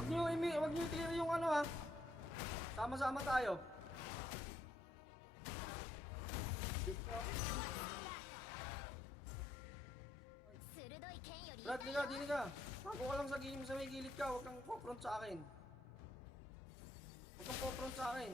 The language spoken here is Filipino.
Wag niyo i-clear yung ano ha. Sama-sama tayo. Brad, di ka. Tago ka lang sa game sa may gilid ka. Huwag kang po-front sa akin. Huwag kang po-front sa akin.